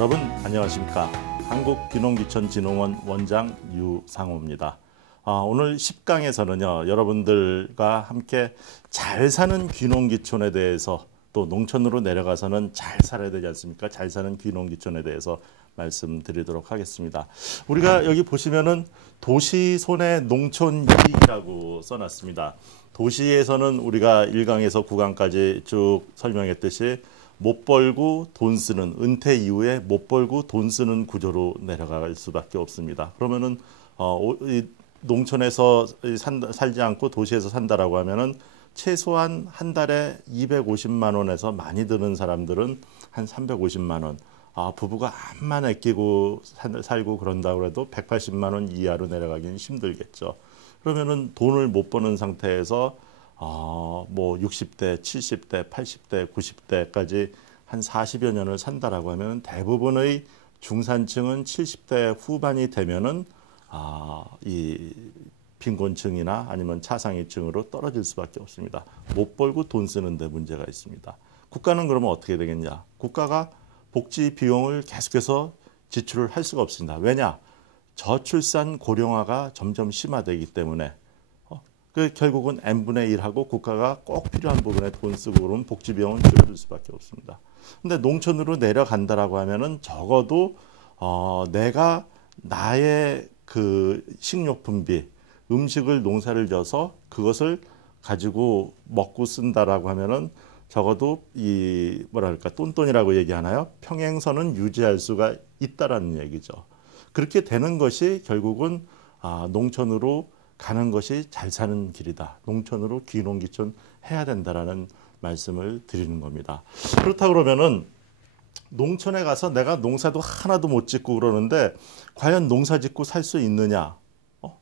안녕하십니까. 한국귀농귀천진흥원 원장 유상호입니다. 아, 오늘 10강에서는요, 여러분들과 함께 잘 사는 귀농귀촌에 대해서 또 농촌으로 내려가서는 잘 살아야 되지 않습니까? 잘 사는 귀농귀촌에 대해서 말씀드리도록 하겠습니다. 우리가 여기 보시면은 도시 손의 농촌 이익이라고 써놨습니다. 도시에서는 우리가 1강에서 9강까지 쭉 설명했듯이 못 벌고 돈 쓰는 은퇴 이후에 못 벌고 돈 쓰는 구조로 내려갈 수밖에 없습니다. 그러면은 어, 이 농촌에서 산, 살지 않고 도시에서 산다라고 하면은 최소한 한 달에 250만 원에서 많이 드는 사람들은 한 350만 원. 아, 부부가 암만 아끼고 살고 그런다고 해도 180만 원 이하로 내려가기는 힘들겠죠. 그러면은 돈을 못 버는 상태에서 어, 뭐 60대, 70대, 80대, 90대까지 한 40여 년을 산다라고 하면 대부분의 중산층은 70대 후반이 되면은 아, 이 빈곤층이나 아니면 차상위층으로 떨어질 수밖에 없습니다. 못 벌고 돈 쓰는데 문제가 있습니다. 국가는 그러면 어떻게 되겠냐? 국가가 복지 비용을 계속해서 지출을 할 수가 없습니다. 왜냐? 저출산 고령화가 점점 심화되기 때문에 어? 그 결국은 n분의 1하고 국가가 꼭 필요한 부분에 돈 쓰고 그러면 복지 비용은 줄어들 수밖에 없습니다. 근데 농촌으로 내려간다라고 하면은 적어도 어, 내가 나의 그 식료품비 음식을 농사를 져서 그것을 가지고 먹고 쓴다라고 하면은 적어도 이 뭐랄까 똔똔이라고 얘기하나요? 평행선은 유지할 수가 있다라는 얘기죠. 그렇게 되는 것이 결국은 아, 농촌으로 가는 것이 잘 사는 길이다. 농촌으로 귀농귀촌 해야 된다라는 말씀을 드리는 겁니다. 그렇다 그러면은 농촌에 가서 내가 농사도 하나도 못 짓고 그러는데 과연 농사 짓고 살 수 있느냐? 어?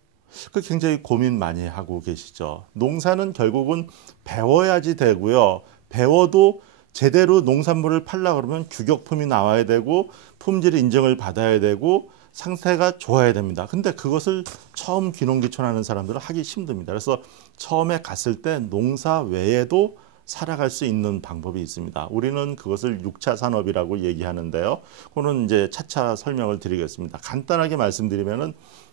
그 굉장히 고민 많이 하고 계시죠. 농사는 결국은 배워야지 되고요. 배워도 제대로 농산물을 팔라 그러면 규격품이 나와야 되고 품질 인정을 받아야 되고 상태가 좋아야 됩니다. 근데 그것을 처음 귀농귀촌하는 사람들은 하기 힘듭니다. 그래서 처음에 갔을 때 농사 외에도 살아갈 수 있는 방법이 있습니다. 우리는 그것을 육차 산업이라고 얘기하는데요. 그거는 이제 차차 설명을 드리겠습니다. 간단하게 말씀드리면은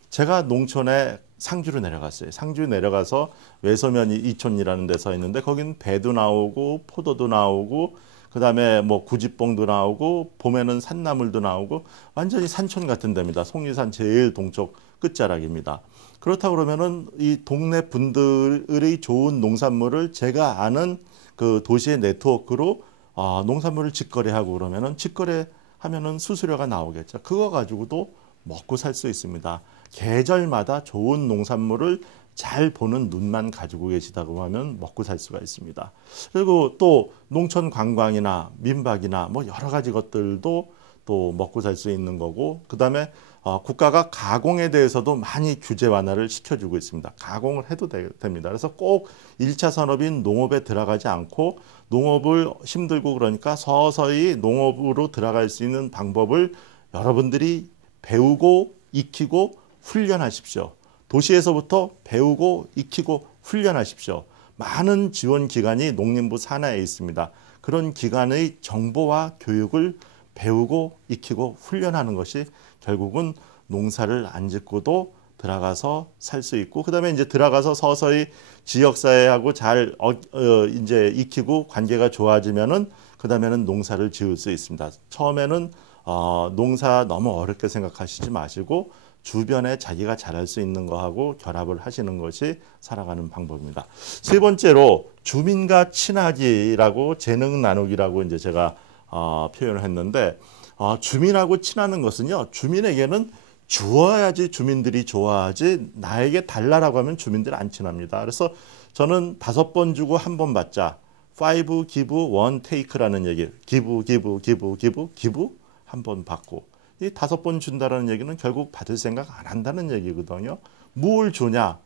제가 농촌에 상주로 내려갔어요. 상주 내려가서 외서면 이촌이라는 데서 있는데 거기는 배도 나오고 포도도 나오고 그 다음에 뭐 구지뽕도 나오고 봄에는 산나물도 나오고 완전히 산촌 같은 데입니다. 속리산 제일 동쪽 끝자락입니다. 그렇다 그러면은 이 동네 분들의 좋은 농산물을 제가 아는 그 도시의 네트워크로 아, 농산물을 직거래하고 그러면은 직거래 하면은 수수료가 나오겠죠. 그거 가지고도 먹고 살 수 있습니다. 계절마다 좋은 농산물을 잘 보는 눈만 가지고 계시다고 하면 먹고 살 수가 있습니다. 그리고 또 농촌 관광이나 민박이나 뭐 여러 가지 것들도 또 먹고 살 수 있는 거고 그다음에 어, 국가가 가공에 대해서도 많이 규제 완화를 시켜주고 있습니다. 가공을 해도 되, 됩니다. 그래서 꼭 1차 산업인 농업에 들어가지 않고 농업을 힘들고 그러니까 서서히 농업으로 들어갈 수 있는 방법을 여러분들이 배우고 익히고 훈련하십시오. 도시에서부터 배우고 익히고 훈련하십시오. 많은 지원 기관이 농림부 산하에 있습니다. 그런 기관의 정보와 교육을 배우고 익히고 훈련하는 것이 결국은 농사를 안 짓고도 들어가서 살 수 있고 그다음에 이제 들어가서 서서히 지역 사회하고 잘 어, 어, 이제 익히고 관계가 좋아지면은 그다음에는 농사를 지을 수 있습니다. 처음에는 어, 농사 너무 어렵게 생각하시지 마시고 주변에 자기가 잘할 수 있는 거하고 결합을 하시는 것이 살아가는 방법입니다. 세 번째로 주민과 친하기라고 재능 나누기라고 이제 제가 어, 표현을 했는데 어, 주민하고 친하는 것은요. 주민에게는 주어야지 주민들이 좋아하지 나에게 달라라고 하면 주민들 안 친합니다. 그래서 저는 다섯 번 주고 한 번 받자. 파이브 기브 원 테이크라는 얘기. 기브 기브 기브 기브 기브 한번 받고 이 다섯 번 준다라는 얘기는 결국 받을 생각 안 한다는 얘기거든요. 뭘 주냐?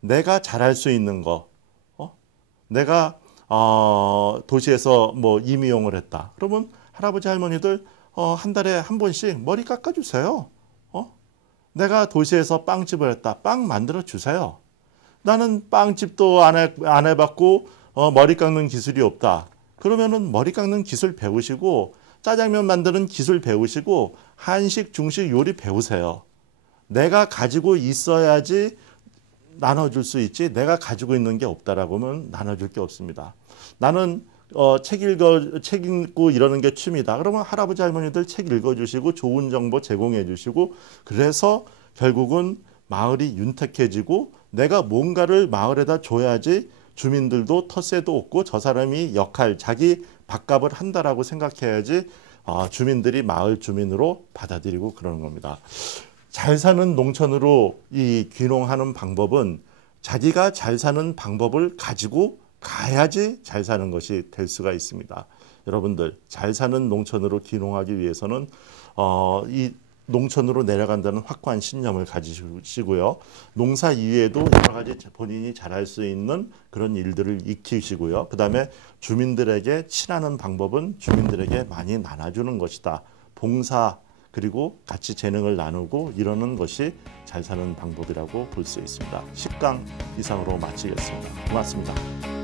내가 잘할 수 있는 거. 어? 내가 어, 도시에서 뭐 임의용을 했다. 그러면 할아버지 할머니들 어, 한 달에 한 번씩 머리 깎아주세요. 어? 내가 도시에서 빵집을 했다. 빵 만들어 주세요. 나는 빵집도 안, 해, 안 해봤고 어, 머리 깎는 기술이 없다. 그러면은 머리 깎는 기술 배우시고 짜장면 만드는 기술 배우시고 한식, 중식 요리 배우세요. 내가 가지고 있어야지 나눠줄 수 있지 내가 가지고 있는 게 없다라고 하면 나눠줄 게 없습니다. 나는 어, 책 읽어 책 읽고 이러는 게 취미다. 그러면 할아버지 할머니들 책 읽어주시고 좋은 정보 제공해주시고 그래서 결국은 마을이 윤택해지고 내가 뭔가를 마을에다 줘야지 주민들도 텃세도 없고 저 사람이 역할 자기 밥값을 한다라고 생각해야지 어, 주민들이 마을 주민으로 받아들이고 그러는 겁니다. 잘 사는 농촌으로 이 귀농하는 방법은 자기가 잘 사는 방법을 가지고 가야지 잘 사는 것이 될 수가 있습니다. 여러분들 잘 사는 농촌으로 귀농하기 위해서는 어, 이 농촌으로 내려간다는 확고한 신념을 가지시고요. 농사 이외에도 여러 가지 본인이 잘할 수 있는 그런 일들을 익히시고요. 그 다음에 주민들에게 친하는 방법은 주민들에게 많이 나눠주는 것이다. 봉사 그리고 같이 재능을 나누고 이러는 것이 잘 사는 방법이라고 볼 수 있습니다. 10강 이상으로 마치겠습니다. 고맙습니다.